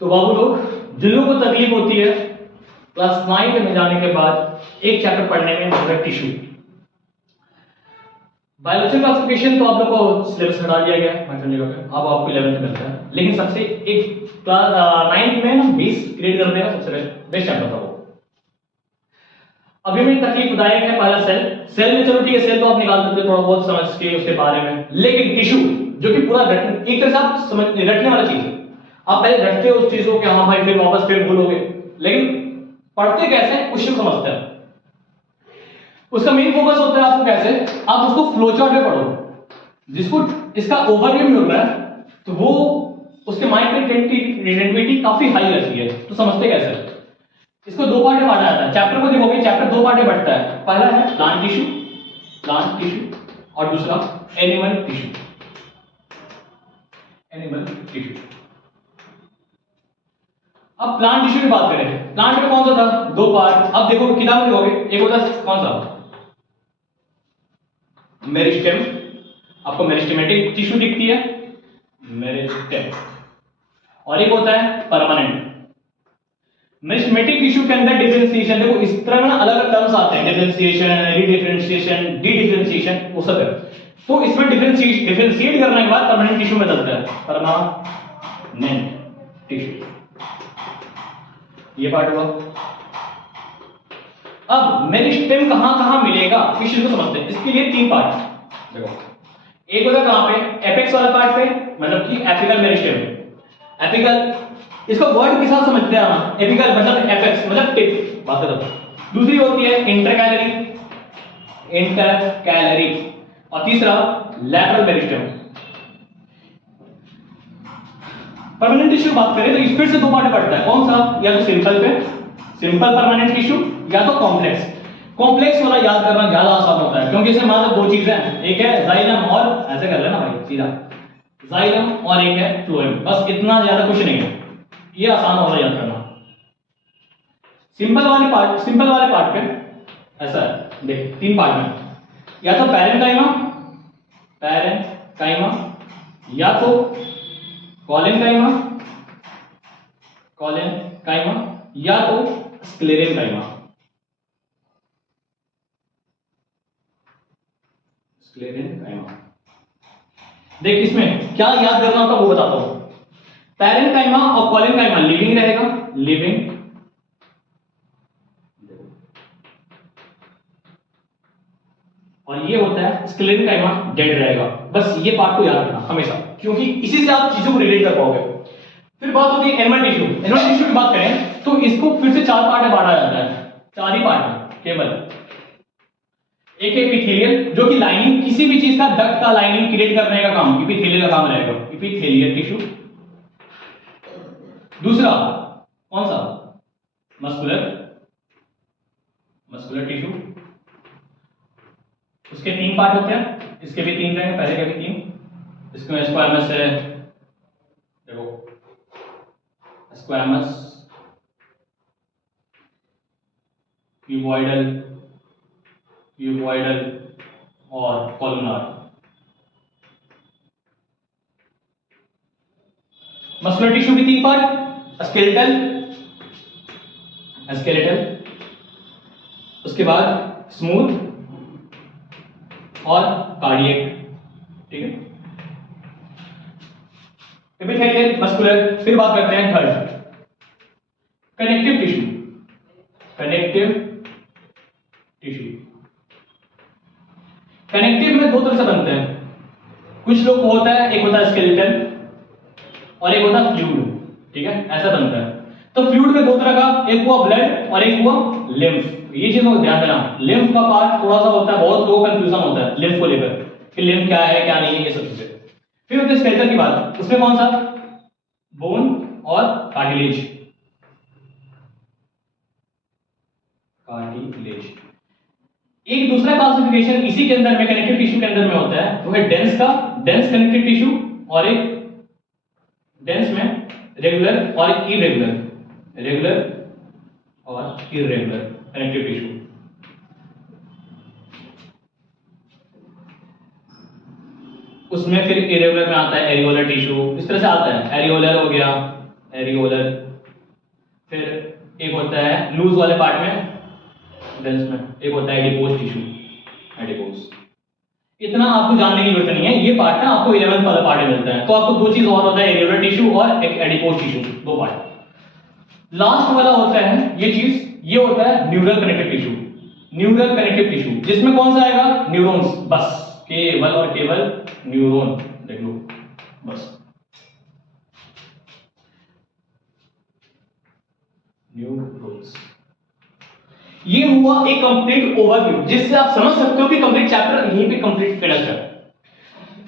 तो बाबू लोग, जिन लोगों को तकलीफ होती है क्लास 9 में जाने के बाद एक चैप्टर पढ़ने में, मतलब टिश्यू, बायोलॉजी क्लासिफिकेशन तो आप लोग को सिलेबस हटा दिया गया है, अब आपको 11th मिलता है। लेकिन सबसे एक क्लास 9th में ना 20 क्रिएट करने का सबसे बेस्ट चैप्टर था वो। अभी में तकलीफदायक है पहला सेल में, चलो ठीक है, सेल तो आप निकाल देते थोड़ा बहुत समझ के उसके बारे में, लेकिन टिश्यू जो कि पूरा रटने, एक तरह से आप समझ रटने वाला चीज है, आप पहले रटते हो उस चीज को कि हाँ भाई, फिर वापस फिर भूलोगे, लेकिन पढ़ते कैसे कुछ समझते हैं। उसका मेन फोकस होता है आपको कैसे आप उसको फ्लो चार्ट में पढ़ो, जिसको इसका ओवरव्यू मिल रहा है तो वो उसके माइंड में रिटेंटिविटी काफी हाई रहती है। तो समझते कैसे, इसको दो पार्ट में बांटा जाता है। चैप्टर को देखोगे, चैप्टर दो पार्ट में बढ़ता है। पहला है प्लांट टिश्यू और दूसरा एनिमल टिश्यू। अब प्लांट टिश्यू की बात करें, प्लांट में कौन सा था, दो पार्ट। अब देखो किताब में देखोगे, एक होता है कौन सा, मेरिस्टेम, आपको मेरिस्टेमेटिक टिश्यू दिखती है, मेरिस्टेम, और एक होता है परमानेंट। मेरिस्टेमेटिक टिश्यू के अंदर डिफरेंशिएशन, देखो इस तरह ना अलग अलग टर्म्स आते हैं, डिफरेंशिएशन, रीडिफरेंशिएशन, डीडिफरेंशिएशन, वो सब है। तो इसमें डिफरेंशिएट करने के बाद परमानेंट टिश्यू में चलता है, परमानेंट टिश्यू, ये पार्ट हुआ। अब मेरिस्टेम कहां कहां मिलेगा इस चीज को समझते हैं। इसके लिए तीन पार्ट देखो, एक होगा कहां पे, एपेक्स वाला पार्ट पे, मतलब कि एपिकल मेरिस्टेम। एपिकल, इसको वर्ड के साथ समझते हैं ना, एपिकल मतलब एपेक्स मतलब टिप, बात करो। दूसरी होती है इंटरकैलरी, और तीसरा लैटरल मेरिस्टेम। परमानेंट टिश्यू बात करें तो इस फिर से दो पार्ट पड़ता है, कौन सा, या तो सिंपल पे, सिंपल परमानेंट टिश्यू, या तो कॉम्प्लेक्स। कॉम्प्लेक्स वाला याद करना ज्यादा आसान होता है, क्योंकि इसमें मान लो दो चीजें हैं, एक है जाइलम और ऐसे कर लेना भाई सीधा, जाइलम, और एक है फ्लोएम, बस इतना, ज्यादा कुछ नहीं है, ये आसान होगा याद करना। सिंपल वाले पार्ट पे ऐसा है, देख तीन पार्ट में, या तो पैरेंकाइमा, या तो कॉलेनकाइमा, या तो स्क्लेरेनकाइमा। देख इसमें क्या याद करना होता वो बताता हूं। पैरेंकाइमा और कॉलेनकाइमा लिविंग रहेगा, लिविंग, और ये होता है स्क्लेरेनकाइमा, डेड रहेगा। बस ये पार्ट को याद रखना हमेशा, क्योंकि इसी से आप चीजों को रिलेट कर पाओगे। फिर बात होती है एनिमल टिश्यू। एनिमल टिश्यू की बात करें तो इसको फिर से चार पार्ट में बांटा जाता है, चार ही पार्ट में केवल। एक एपिथेलियल, जो कि लाइनिंग, किसी भी चीज का डक्ट का लाइनिंग क्रिएट करने का काम एपिथेलियल का काम रहेगा, एपिथेलियल टिश्यू। दूसरा कौन सा, मस्कुलर टिश्यू। उसके तीन पार्ट होते हैं, इसके भी तीन रहेंगे, पहले के भी तीन। इसमें स्क्वामस है, देखो स्क्वामस, क्यूबॉइडल और कॉलमनार। मस्कुलर टिश्यू के तीन पार्ट, स्केलेटल, उसके बाद स्मूथ और कार्डियक, ठीक है। Epithelial, muscular. फिर बात करते हैं थर्ड, कनेक्टिव टिश्यू। कनेक्टिव में दो तरह से बनते हैं, कुछ लोग को होता है, एक होता है स्केलेटल और एक होता है फ्लूइड, ठीक है, ऐसा बनता है। तो फ्लूइड में दो तरह का, एक हुआ ब्लड और एक हुआ लिम्फ। ये चीज को ध्यान देना, लिम्फ का पार्ट थोड़ा सा होता है, बहुत लोगों को कंफ्यूजन होता है लिम्फ को लेकर कि लिम्फ क्या है क्या नहीं है, ये सब चीजें। फिर होती है स्केलेटल की बात, उसमें कौन सा, बोन और कार्टिलेज। एक दूसरा क्लासिफिकेशन इसी के अंदर में, कनेक्टिव टिश्यू के अंदर में होता है, वो है डेंस कनेक्टिव टिश्यू, और एक डेंस में रेगुलर और इरेगुलर कनेक्टिव टिश्यू। उसमें फिर इरेगुलर में आता है एरियोलर टिश्यू, इस तरह से आता है, एरियोलर हो गया, एरियोलर, फिर एक होता है लूज वाले पार्ट में, डेंस में, एक होता है एडिपोज टिश्यू, एडिपोज। इतना आपको जानने की जरूरत नहीं है, ये पार्ट ना आपको 11th वाला पार्ट में मिलता है। तो आपको दो चीज और होता है, एरियोलर टिश्यू और एक एडिपोज टिश्यू, दो पार्ट। लास्ट वाला होता है ये चीज, ये होता है neural connective tissue, neural connective tissue, जिसमें कौन सा आएगा, न्यूरॉन्स, बस केवल और केवल न्यूरॉन, देख लो बस, न्यूरॉन्स। ये हुआ एक कंप्लीट ओवरव्यू, जिससे आप समझ सकते हो कि कंप्लीट चैप्टर यहीं पे कंप्लीट फिनिश है।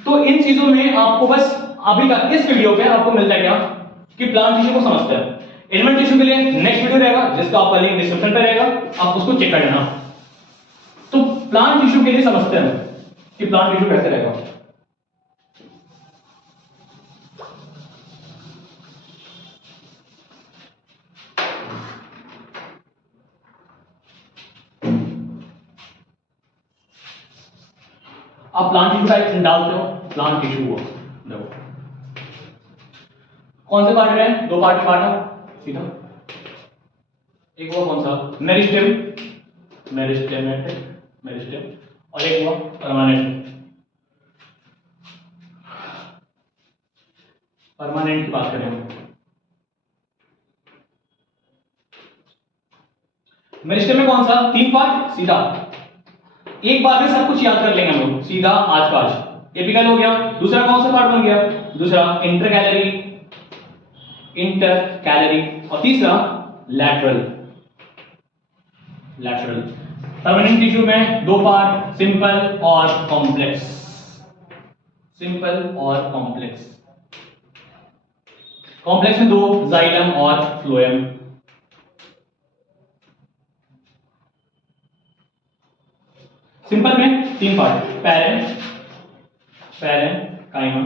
तो इन चीजों में आपको बस अभी का इस वीडियो पे आपको मिलता है क्या, कि प्लांट टिश्यू को समझते हैं। एनिमल टिश्यू के लिए नेक्स्ट वीडियो रहेगा, जिसका आपका लिंक डिस्क्रिप्शन पे रहेगा, आप उसको चेक कर लेना। तो प्लांट टिश्यू के लिए समझते हैं कि प्लांट टिश्यू कैसे रहेगा। आप प्लांट टिश्यू टाइप डालते हो, प्लांट टिश्यू हुआ, देखो कौन से पार्ट में, दो पार्ट में बांटा सीधा। एक हुआ कौन सा, मेरिस्टेम, मेरिस्टेमेटिक, मेरिस्टेम, और एक हुआ परमानेंट। परमानेंट की बात करें हम, मेरिस्टेम में कौन सा, तीन पार्ट सीधा, एक बार में सब कुछ याद कर लेंगे हम लोग सीधा, आज का आज। एपिकल हो गया, दूसरा कौन सा पार्ट बन गया, दूसरा इंटरकैलरी, इंटरकैलरी, और तीसरा लैटरल, लैटरल। परमानेंट टिश्यू में दो पार्ट, सिंपल और कॉम्प्लेक्स, सिंपल और कॉम्प्लेक्स। कॉम्प्लेक्स में दो, जाइलम और फ्लोएम। सिंपल में तीन पार्ट, पैरेन, पैरेनकाइमा,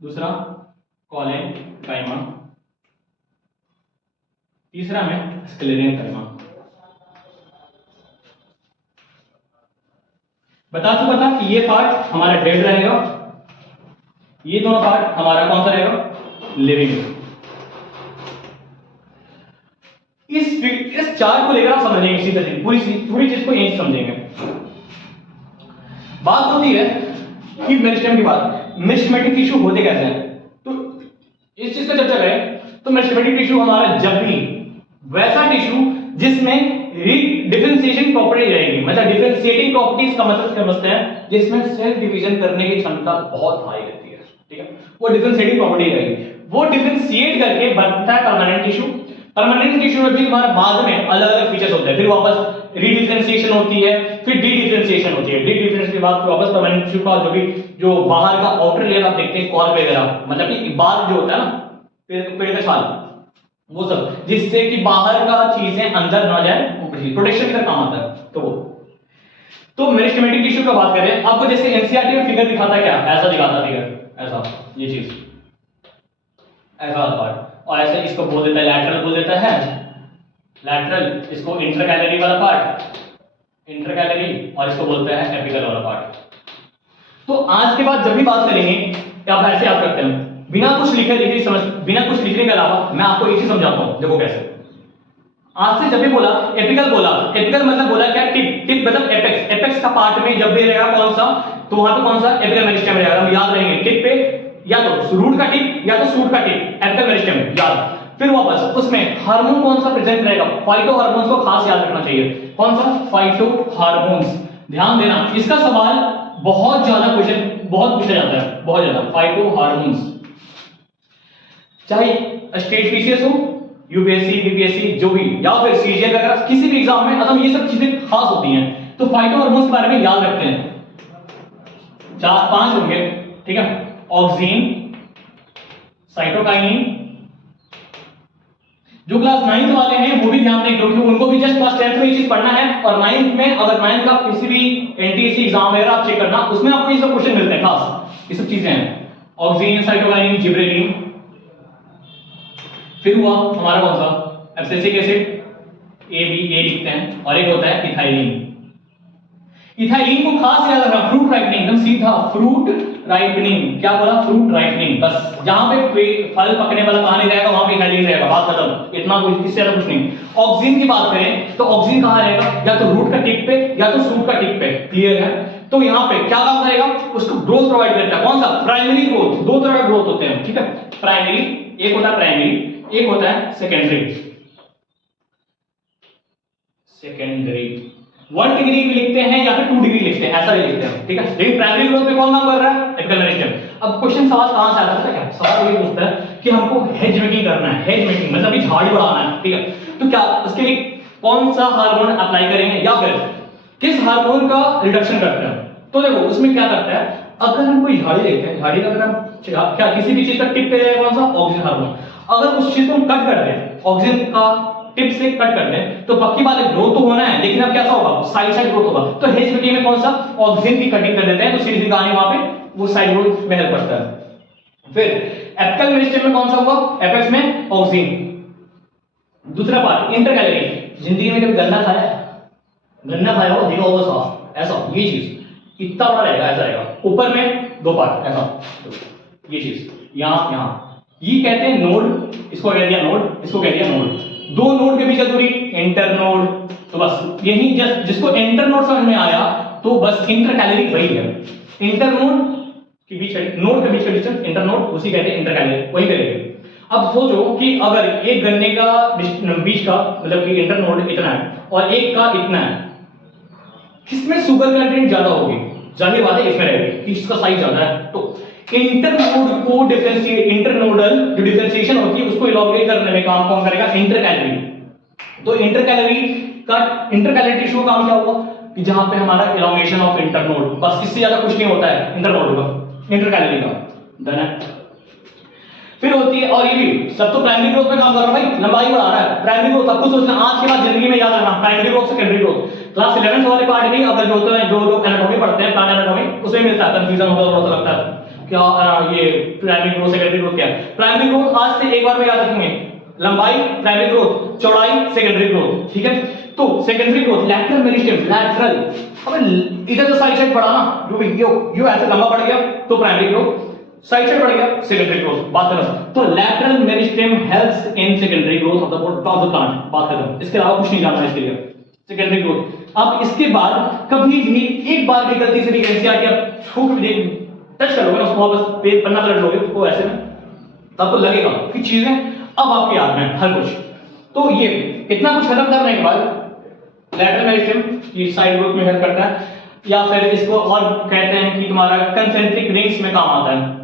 दूसरा कॉलेनकाइमा, तीसरा में स्क्लेरेनकाइमा। बता चुका था कि ये पार्ट हमारा डेड रहेगा, ये दोनों पार्ट हमारा कौन सा रहेगा, लिविंग। इस चार्ट को लेकर आप समझेंगे सीधा सीधा, पूरी चीज को यहीं समझेंगे। बात होती है कि मेरिस्टेम की बात, मेरिस्टेमेटिक टिश्यू होते कैसे हैं, तो इस चीज का चर्चा करें तो मेरिस्टेमेटिक टिश्यू हमारा जब भी वैसा टिश्यू जिसमें डिफरेंशिएशन प्रॉपर्टी रहेगी, मतलब डिफरेंशिएटिंग प्रॉपर्टीज का मतलब समझते हैं, जिसमें सेल डिवीजन करने की क्षमता बहुत हाई रहती है, ठीक है, वो डिफरेंशिएटिंग प्रॉपर्टी रहेगी, वो डिफरेंशिएट करके बनता है परमानेंट टिश्यू। परमानेंट टिश्यू में भी हमारे बाद में अलग अलग फीचर्स होते हैं, फिर वापस रीडिफरेंशिएशन होती है, फिर डी डिफरेंशिएशन होती है, डी डिफरेंशिएशन के बाद फिर वापस परमानेंट टिश्यू का जो बाहर का आउटर लेयर आप देखते हैं कॉर्क वगैरह, मतलब कि बाहर जो होता है ना पेड़ का छाल, वो सब जिससे कि बाहर का चीजें अंदर ना जाए, प्रोटेक्शन की तरह काम आता है। तो मेरिस्टेमेटिक टिश्यू का बात करें, आपको जैसे एनसीईआरटी में फिगर दिखाता है, क्या ऐसा दिखाता फिगर, ऐसा ये चीज, ऐसा पार्ट, और ऐसे इसको बोल देता है लैटरल, बोल देता है लैटरल, इसको इंटरकैलरी वाला पार्ट इंटरकैलरी, और इसको बोलते हैं एपिकल वाला पार्ट। तो आज के बाद जब भी बात करेंगे आप ऐसे याद करते हैं, बिना कुछ लिखे समझ, बिना कुछ लिखने के अलावा मैं आपको एक चीज समझाता हूं, देखो कैसे। आज से जब भी बोला एपिकल, बोला एपिकल मतलब बोला क्या, टिप, टिप मतलब एपेक्स, एपेक्स का पार्ट में जब भी रहेगा कौन सा, तो वहां पे कौन सा, एपिकल मेरिस्टेम रहेगा। हम याद रहेंगे टिप पे या तो रूट का टिप या तो शूट का टिप, एपिकल मेरिस्टेम याद। फिर वापस उसमें हार्मोन कौन सा प्रेजेंट रहेगा, फाइटो हार्मोन्स को खास याद रखना चाहिए, कौन सा, फाइटो हार्मोन्स। ध्यान देना, इसका सवाल बहुत ज्यादा क्वेश्चन बहुत पूछा जाता है, बहुत ज्यादा, फाइटो हार्मोन्स, चाहे स्टेट पीसीएस हो, यूपीएससी बीपीएससी जो भी, या फिर सीजीएल वगैरह किसी भी एग्जाम में, अगर ये सब चीजें खास होती हैं, तो फाइटो हार्मोन्स के बारे में याद रखते हैं, 4-5 होंगे, ठीक है, ऑक्सीन, साइटोकाइनिन। जो क्लास 9th वाले हैं वो भी ध्यान दें, क्योंकि उनको भी जस्ट क्लास 10th में ये चीज पढ़ना है, और 9th में अगर 9th का किसी भी एनटीएससी एग्जाम वगैरह आप चेक करना, उसमें आपको ये सब क्वेश्चन मिलते हैं खास, ये सब चीजें हैं, ऑक्सीन, साइटोकाइनिन, जिबरेलिन। फिर हुआ हमारा कौन सा, एब्सिसिक एसिड, ए लिखते हैं, और एक होता है इथाइलिन। इथाइलिन को खास याद रखना, फ्रूट राइपनिंग, एकदम सीधा फ्रूट राइपनिंग, क्या बोला, फ्रूट राइपनिंग, बस जहां पे फल पकने वाला कहां नहीं रहेगा वहां पे हेलिन रहेगा, बात खत्म, इतना कुछ, इससे ज्यादा कुछ नहीं। ऑक्सिन की बात करें तो ऑक्सिन कहां रहेगा, या तो रूट का टिप पे या तो शूट का टिप पे, क्लियर है। तो यहाँ पे क्या काम करेगा, उसको ग्रोथ प्रोवाइड करता है, कौन सा, प्राइमरी ग्रोथ, दो तरह का ग्रोथ होते हैं, ठीक है, प्राइमरी, एक होता है प्राइमरी, एक होता है सेकेंडरी। सेकेंडरी 1 डिग्री लिखते हैं या फिर 2 डिग्री लिखते हैं, ऐसा ही लिखते हैं, ठीक है। लेकिन प्राइमरी ग्रोथ पे कौन काम कर रहा है, एपिकल मेरिस्टेम। अब क्वेश्चन सवाल कहां से आता है क्या, सवाल ये पूछता है कि हमको हेज मेकिंग करना है, हेज मेकिंग मतलब कि झाड़ी बढ़ाना है, ठीक है। तो क्या उसके लिए कौन सा हार्मोन अप्लाई करेंगे या फिर किस हार्मोन का रिडक्शन करते हैं। तो देखो उसमें क्या करता है, अगर हम कोई झाड़ी लेते हैं, झाड़ी का अगर हम क्या किसी भी चीज का टिप पे रहेगा कौन सा, ऑक्सीजन हार्मोन, अगर उस चीज को हम कट कर दें, ऑक्सीजन का टिप से कट कर दें, तो पक्की बात है ग्रोथ तो होना है, लेकिन अब कैसा होगा, साइड साइड ग्रोथ होगा। तो हेज मेकिंग में कौन सा, ऑक्सीजन की कटिंग कर देते हैं, तो सीधी कहानी वहां पे वो साइड ग्रोथ में हेल्प करता है। फिर एपिकल मेरिस्टेम में कौन सा हुआ, एपेक्स में ऑक्सीजन। दूसरा पार्ट इंटरकैलरी, जिंदगी में कभी गन्ना खाया है, गन्ना खाया हो, देखा होगा साफ, ऐसा ये चीज इतना बड़ा रहेगा, ऐसा रहेगा, ऊपर में 2 पार्ट ऐसा, ये चीज यहां यहां, ये कहते हैं नोड, इसको कह दिया नोड, इसको कह दिया नोड। 2 नोड के बीच का दूरी इंटर नोड, तो बस यही जस्ट जिसको इंटर नोड समझ में आया तो बस इंटर कैलोरी वही है, इंटर नोड के बीच, नोड के बीच का डिस्टेंस इंटर नोड, उसी कहते हैं इंटर कैलोरी, वही करेंगे। अब सोचो कि अगर एक गन्ने का बीच का मतलब कि इंटर नोड इतना है और एक का इतना है, किसमें शुगर कंटेंट ज्यादा होगी, जाहिर बात है इसमें रहेगी कि इसका साइज ज्यादा है। तो इंटरनोड को डिफरेंशिएट, इंटरनोडल जो डिफरेंशिएशन होती है उसको इलॉन्गेट करने में काम कौन करेगा, इंटरकैलोरी। तो इंटरकैलोरी का, इंटरकैलोरी टिश्यू का काम क्या होगा कि जहां पे हमारा इलॉन्गेशन ऑफ इंटरनोड, बस इससे ज्यादा कुछ नहीं होता है इंटरनोड का, इंटरकैलोरी का, डन है। फिर होती है, और ये भी सब तो प्राइमरी ग्रोथ में काम कर रहा है भाई, लंबाई बढ़ा रहा है, प्राइमरी ग्रोथ सबको सोचना, आज के बाद जिंदगी में याद रखना, primary growth secondary growth. Class 11th वाले पार्ट में अगर जो होता है, जो लोग एनाटॉमी पढ़ते हैं, प्लांट एनाटॉमी, उसमें मिलता है, कंफ्यूजन होता है, थोड़ा सा लगता है क्या ये प्राइमरी ग्रोथ सेकेंडरी ग्रोथ क्या है। प्राइमरी ग्रोथ आज से एक बार में याद रखेंगे, लंबाई प्राइमरी ग्रोथ, चौड़ाई सेकेंडरी ग्रोथ, ठीक है। तो secondary growth lateral meristem, lateral, अब इधर जो साइड साइड बढ़ा ना, जो भी यो ऐसे लंबा बढ़ गया तो प्राइमरी ग्रोथ, साइड साइड बढ़ गया सेकेंडरी ग्रोथ, बात खत्म। तो lateral meristem helps in secondary growth of the plant, बात खत्म, इसके अलावा कुछ नहीं जानना इसके लिए, सेकेंडरी ग्रोथ। अब इसके बाद कभी भी एक बार भी गलती से भी एनसीईआरटी आप छू के देख टच करोगे ना उसको, बस पेज पन्ना पलट लोगे उसको ऐसे में, तब आपको लगेगा कि चीजें अब आपके याद में हर कुछ। तो ये इतना कुछ खत्म करने के बाद लैटरल मेरिस्टेम ये साइड ग्रोथ में हेल्प करता है, या फिर इसको और कहते हैं कि तुम्हारा कंसेंट्रिक रिंग्स में काम आता है।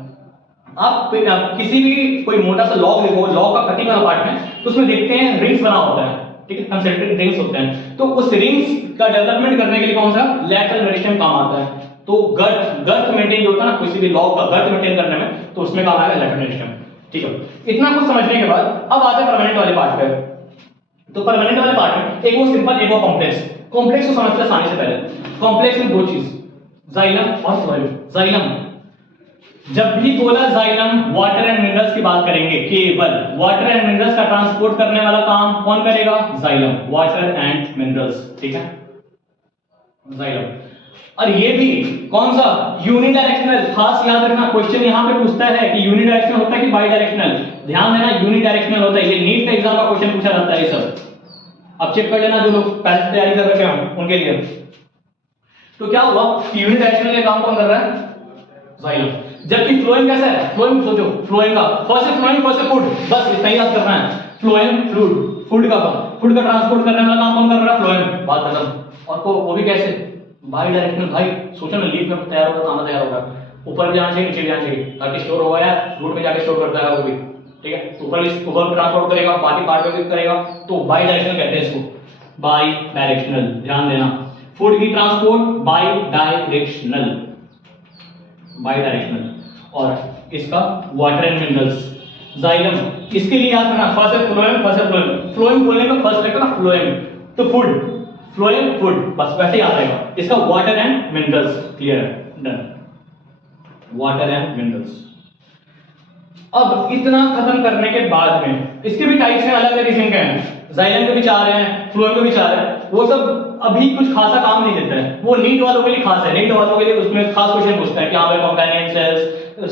आप किसी भी कोई मोटा सा लॉग देखो, लॉग का कटिंग वाला पार्ट में, तो उसमें देखते हैं रिंग्स बना होता है, ठीक है, कंसेंट्रिक रिंग्स होते हैं। तो उस रिंग्स का डेवलपमेंट करने के लिए कौन सा लैटरल मेरिस्टेम काम आता है। तो गर्थ मेंटेन जो होता है ना किसी भी लॉग का गर्थ मेंटेन करने में, तो उसमें काम आएगा लैटरल मेरिस्टेम, ठीक है। इतना कुछ समझने के बाद अब आते हैं परमानेंट वाले पार्ट पे। तो परमानेंट वाले पार्ट में एक वो सिंपल, एक वो कॉम्प्लेक्स। कॉम्प्लेक्स को समझते हैं आसानी से, पहले कॉम्प्लेक्स में 2 चीज, जाइलम और फ्लोएम। जाइलम, जब भी बोला जाइलम, वाटर एंड मिनरल्स की बात करेंगे, केवल वाटर एंड मिनरल्स का ट्रांसपोर्ट करने वाला काम कौन करेगा, जाइलम, वाटर एंड मिनरल्स, ठीक है, जाइलम। और ये भी कौन सा, यूनिडायरेक्शनल, खास याद रखना, क्वेश्चन यहां पे पूछता है कि यूनिडायरेक्शनल होता है कि बाई डायरेक्शनल, ध्यान देना यूनिडायरेक्शनल होता है, ये नीट का एग्जाम का क्वेश्चन पूछा जाता है ये सब, अब चेक कर लेना जो लोग पहले तैयारी कर रखे हैं उनके लिए। तो क्या हुआ कि यूनिडायरेक्शनल का काम कौन कर रहा है, जाइलम। जबकि फ्लोएम कैसा है, फ्लोएम सोचो, फ्लोएम का फर्स्ट फ्लोएम, फर्स्ट फूड, बस इतना ही याद करना है, फ्लोएम फ्लूइड, फूड का ट्रांसपोर्ट करने वाला काम कौन कर रहा है, फ्लोएम, बात खत्म। और को वो भी कैसे, बाई डायरेक्शनल, भाई सोचो ना, लीफ में तैयार होगा, खाना तैयार होगा, ऊपर भी जाना चाहिए, नीचे भी जाना चाहिए, ताकि स्टोर होगा या रूट में जाके स्टोर करता है वो भी, ठीक है। ऊपर ट्रांसपोर्ट करेगा, बाकी पार्ट में भी करेगा, तो बाई डायरेक्शनल कहते हैं इसको, बाई डायरेक्शनल, ध्यान देना, फूड की transport by directional, by directional. और इसका वाटर एंड मिनरल्स, जाइलम, इसके लिए याद करना, फर्स्ट है फ्लोएम, फर्स्ट है फ्लोएम, फ्लोएम बोलने का फर्स्ट लेटर ना फ्लोएम, तो फूड, फ्लोएम फूड, बस वैसे याद रहेगा। इसका वाटर एंड मिनरल्स, क्लियर है, डन, वाटर एंड मिनरल्स। अब इतना खत्म करने के बाद में इसके भी टाइप्स हैं, अलग अलग किस्म के हैं, जाइलम के भी 4 हैं, फ्लोएम के भी 4 हैं, वो सब अभी कुछ खासा काम नहीं देता है, वो नीट वालों के लिए खास है, नीट वालों के लिए उसमें खास क्वेश्चन पूछता है कि हाँ भाई कंपेनियन सेल्स,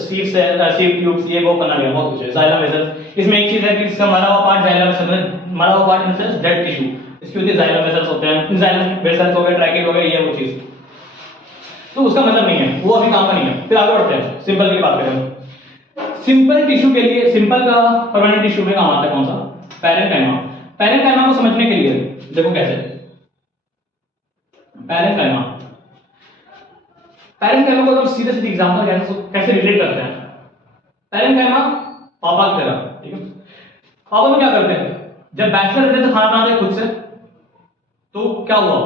सीव ट्यूब्स, ये वो करना, बहुत कुछ है। जाइलम वेसल्स, इसमें एक चीज है कि इसका मरा हुआ पार्ट जाइलम वेसल्स, मरा हुआ part in sense dead tissue, इसकी होती है जाइलम वेसल्स होते हैं, जाइलम वेसल्स हो गए, ट्रैकेट हो गए, ये वो चीज, तो उसका मतलब नहीं है, वो अभी काम का नहीं है। फिर आगे बढ़ते हैं, सिंपल की बात करें। सिंपल टिश्यू के लिए, सिंपल का परमानेंट टिश्यू में काम आता है कौन सा? पैरेन्काइमा। पैरेन्काइमा को समझने के लिए देखो कैसे, पैरेन्काइमा, पैरेन्काइमा को हम सीधे सीधे एग्जांपल कैसे रिलेट करते हैं। पैरेन्काइमा पापा की तरह, ठीक है। पापा में क्या करते हैं, जब बैचलर रहते थे खाना बनाते खुद से, तो क्या हुआ,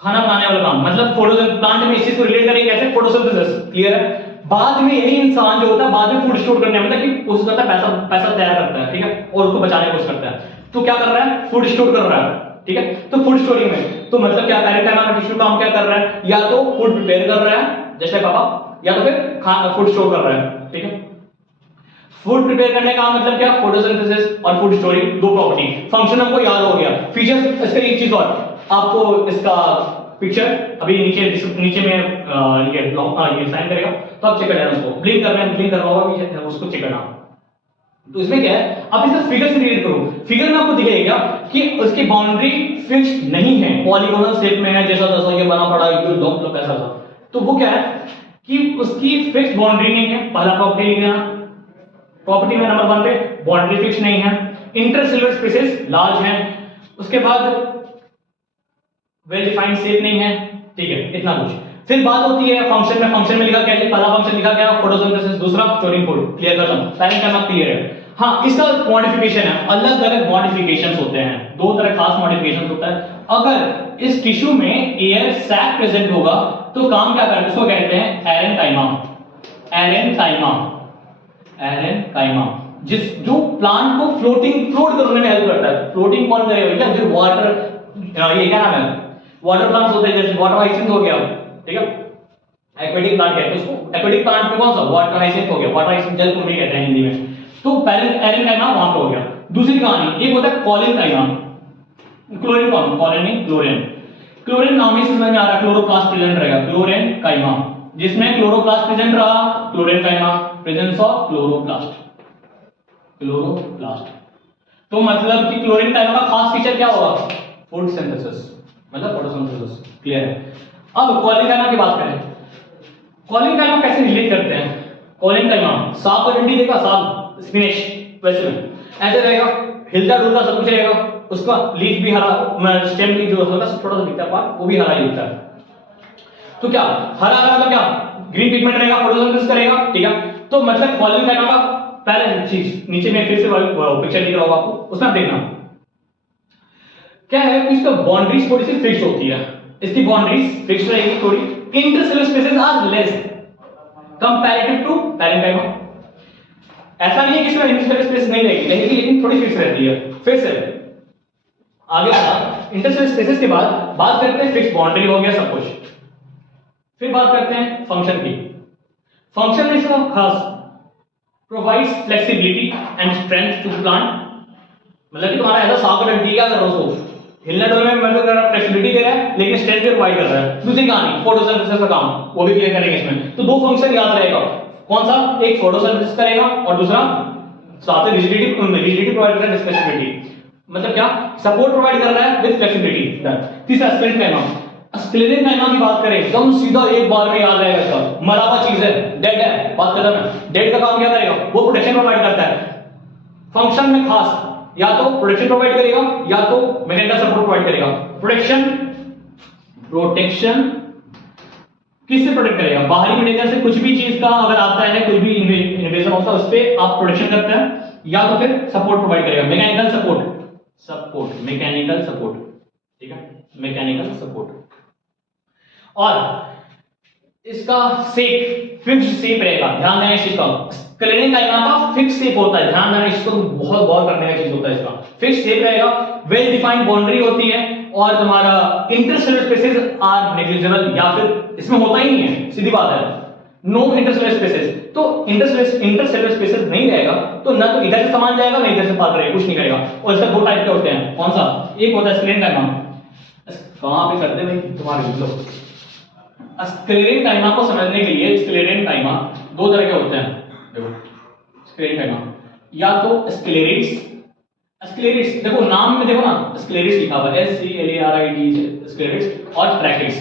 खाना बनाने वाला काम, मतलब फोटोसिंथेसिस, प्लांट में इस चीज को रिलेट करेंगे कैसे, फोटोसिंथेसिस, क्लियर है। बाद में यही इंसान जो होता है बाद में फूड स्टोर करने, मतलब कि कोशिश करता है पैसा तैयार करता है, ठीक है, और उसको बचाने की कोशिश करता है, तो क्या कर रहा है, फूड स्टोर कर रहा है, ठीक है। तो फूड स्टोरिंग में तो मतलब क्या, पैरेन्काइमा का टिश्यू काम क्या कर रहा है, या तो फूड प्रिपेयर कर रहा है जैसे पापा, या तो फिर खाना फूड स्टोर कर रहा है, ठीक है। फूड प्रिपेयर करने का मतलब क्या, फोटोसिंथेसिस और फूड स्टोरिंग, दो प्रॉपर्टी। फंक्शन हमको याद हो गया, फीचर्स इसका एक चीज और, आपको इसका पिक्चर अभी नीचे में ये साइन करेगा तो आप चेक कर लेना, उसको ब्लिंक करना है, ब्लिंक करना होगा, उसको चेक करना। तो इसमें क्या है, आप इसका फिगर से रिलेट करो, फिगर में आपको दिखेगा कि उसकी बाउंड्री फिक्स्ड नहीं है, पॉलीगोनल शेप में है, जैसा तैसा ये बना पड़ा है, लोग ऐसा सा, तो वो क्या है कि उसकी फिक्स्ड बाउंड्री नहीं है, पहला प्रॉपर्टी लिखना, प्रॉपर्टी में नंबर 1 पे बाउंड्री फिक्स नहीं है, इंटरसेलुलर स्पेसेस लार्ज हैं, उसके बाद वेल डिफाइंड शेप नहीं है, ठीक है, इतना कुछ। फिर बात होती है फंक्शन में, फंक्शन में लिखा क्या है, पहला फंक्शन लिखा क्या, फोटोसिंथेसिस, दूसरा स्टोरिंग फूड, क्लियर खत्म, पैरेन्काइमा क्लियर है। हाँ, इसका मॉडिफिकेशन है, अलग अलग मॉडिफिकेशंस होते हैं, दो तरह खास मॉडिफिकेशंस होता है। अगर इस टिश्यू में एयर सैक प्रेजेंट होगा तो काम क्या करते हैं, उसको कहते हैं एरेन्काइमा, एरेन्काइमा, एरेन्काइमा, जो प्लांट को फ्लोट करने में हेल्प करता है। फ्लोटिंग कौन करेगा भैया, जो वाटर, ये क्या नाम है, वाटर प्लांट्स होते हैं, जैसे वाटर हाइसिंथ हो गया, ठीक है, एक्वेटिक प्लांट कहते हैं उसको, एक्वेटिक प्लांट में कौन सा, वाटर हाइसिंथ हो गया, वाटर हाइसिंथ जलकुंभी कहते हैं हिंदी में, तो एरेन्काइमा वहां पे हो गया। दूसरी कहानी एक होता है कॉलिनकाइमा, क्लोरीन कौन, कॉलिन नहीं क्लोरीन, क्लोरीन नाम ही समझ में आ रहा है, क्लोरोप्लास्ट प्रेजेंट रहेगा, क्लोरेनकाइमा, जिसमें क्लोरोप्लास्ट प्रेजेंट रहा, chlorenchyma, presence of chloroplast, chloroplast. तो मतलब कि क्लोरेनकाइमा का खास फीचर क्या होगा, फूड सिंथेसिस, मतलब फोटोसिंथेसिस, क्लियर है। अब कॉलिनकाइमा की बात करें, कॉलिनकाइमा कैसे रिलेट करते हैं। कॉलिनकाइमा साग को डंडी देगा, साग स्पिनच वैसे में ऐसे रहेगा, हिलता डुलता सब कुछ रहेगा, उसका लीफ भी हरा, स्टेम भी जो हल्का सा छोटा सा दिखता है पार्ट, वो भी हरा ही दिखता है। तो क्या हरा हरा मतलब क्या, ग्रीन पिगमेंट रहेगा, फोटोसिंथेसिस करेगा, ठीक है। तो मतलब कॉलिनकाइमा का पहले चीज नीचे में फिर से पिक्चर दिख रहा होगा आपको, उसमें देखना क्या है कि इसका बाउंड्रीज थोड़ी सी फिक्स होती है, इसकी बाउंड्रीज फिक्स रहेगी थोड़ी, intercellular spaces are less comparative to parenchyma. ऐसा नहीं है कि इसमें इंटरसेलुलर स्पेस नहीं रहेगी, लेकिन थोड़ी फिक्स रहती है। फिर से आगे बढ़ा, इंटरसेलुलर स्पेसेस के बाद बात करते हैं फिक्स बाउंड्री हो गया सब कुछ, फिर बात करते हैं फंक्शन की। फंक्शन में इसका खास provides flexibility and strength to plant, मतलब कि तुम्हारा ऐसा साग डंडी क्या कर रहा है, उसको हिलने डुलने में मतलब कर फ्लेक्सिबिलिटी दे रहा है, लेकिन स्ट्रेंथ भी प्रोवाइड कर रहा है। दूसरी कहानी फोटोसिंथेसिस का काम, वो भी क्लियर करेंगे इसमें। तो दो फंक्शन याद रहेगा, कौन सा, एक फोटोसिंथेसिस करेगा और दूसरा साथ में रिजिडिटी प्रोवाइड कर रहा है, स्पेसिफिसिटी, मतलब क्या, सपोर्ट प्रोवाइड कर रहा है विद फ्लेक्सिबिलिटी। तीसरा स्क्लेरेनकाइमा, स्क्लेरेनकाइमा की बात करें एकदम सीधा एक बार में याद रहेगा, इसका मरा हुआ चीज है, डेड है, बात खत्म है। डेड का काम क्या करेगा, वो प्रोटेक्शन प्रोवाइड करता है। फंक्शन में खास या तो प्रोटेक्शन प्रोवाइड करेगा या तो मैकेनिकल सपोर्ट प्रोवाइड करेगा। प्रोटेक्शन किससे प्रोटेक्ट करेगा, बाहरी मीडिया से, कुछ भी चीज का अगर आता है, कुछ भी इन्वेजन होता है उस पे आप प्रोटेक्शन करते हैं, या तो फिर सपोर्ट प्रोवाइड करेगा, मैकेनिकल सपोर्ट, मैकेनिकल सपोर्ट, ठीक है, मैकेनिकल सपोर्ट। और इसका शेप फिक्स्ड शेप रहेगा, ध्यान देना इस चीज का, क्लेरेनकाइमा का फिक्स शेप होता है, ध्यान देना इसको, बहुत गौर करने का चीज होता है इसका, फिक्स शेप रहेगा, वेल डिफाइंड बाउंड्री होती है, और तुम्हारा इंटरसेलुलर स्पेसेस आर नेग्लिजिबल, या फिर इसमें होता ही नहीं है, सीधी बात है, नो इंटरसेलुलर स्पेसेस। तो इंटरसेलुलर स्पेसेस नहीं रहेगा तो ना तो इधर से सामान जाएगा ना इधर से पार करेगा, कुछ नहीं करेगा। और इसका दो टाइप के होते हैं, कौन सा, एक होता है स्क्लेरेनकाइमा, कहां पे करते भाई तुम्हारे लो। स्क्लेरेंकाइमा को समझने के लिए स्क्लेरेंकाइमा दो तरह के होते हैं। देखो स्क्लेरेंकाइमा या तो स्क्लेरिड्स देखो नाम में देखो ना स्क्लेरिड्स लिखा हुआ है SCLARIDS स्क्लेरिड्स और ट्रैकिड्स।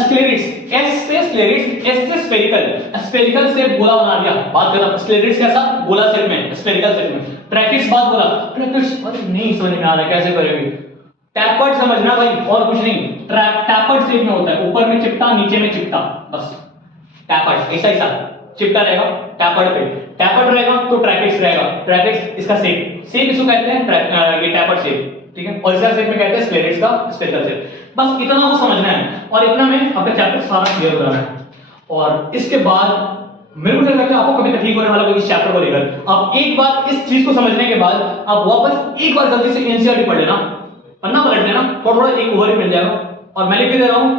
स्क्लेरिड्स एस से स्क्लेरिड्स एस से स्फेरिकल से गोला बना दिया। बात कर रहा स्क्लेरिड्स कैसा गोला शेप में स्फेरिकल शेप में। ट्रैकिड्स बात बोला ट्रैकिड्स अरे नहीं समझ में आ रहा कैसे करेंगे। टैपर्ड समझना भाई और कुछ नहीं। टैपर्ड शेप में होता है ऊपर में चिपटा नीचे में चिपटा बस। टैपर्ड ऐसा चिपटा रहेगा टैपर्ड पे। टैपर्ड रहेगा तो ट्रैकिड्स रहेगा। ट्रैकिड्स इसका शेप इसको कहते हैं ये टैपर्ड शेप ठीक है। और इसका शेप में कहते हैं स्क्लेरिड्स का स्फेरिकल शेप। बस इतना को समझना है और इतना में आपका चैप्टर सारा क्लियर हो रहा है। और इसके बाद मेरे को लगता है आपको कभी तकलीफ होने वाला कोई इस चैप्टर को लेकर। आप एक बार इस चीज को समझने के बाद आप वापस एक बार जल्दी से एनसीईआरटी पढ़ लेना पन्ना पलट लेना थोड़ा एक ओवरव्यू मिल जाएगा। और मैं लिख के दे रहा हूं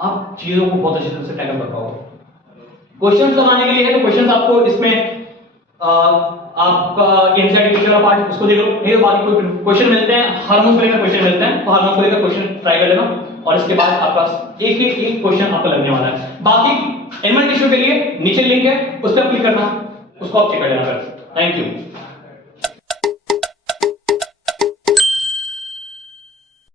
आप चीजों को बहुत अच्छे से टैकल कर पाओगे। क्वेश्चंस लगाने के लिए है तो क्वेश्चंस आपको इसमें आपका एनसीईआरटी टीचर का पार्ट उसको देख लो। नहीं तो बाकी कोई क्वेश्चन मिलते हैं हार्मोन्स को लेकर क्वेश्चन मिलते हैं तो हार्मोन्स को लेकर क्वेश्चन ट्राई कर लेना। और इसके बाद आपका एक क्वेश्चन आपको लगने वाला है। बाकी एनिमल टिश्यू के लिए नीचे लिंक है उस पर क्लिक करना उसको आप चेक कर लेना। Thank you.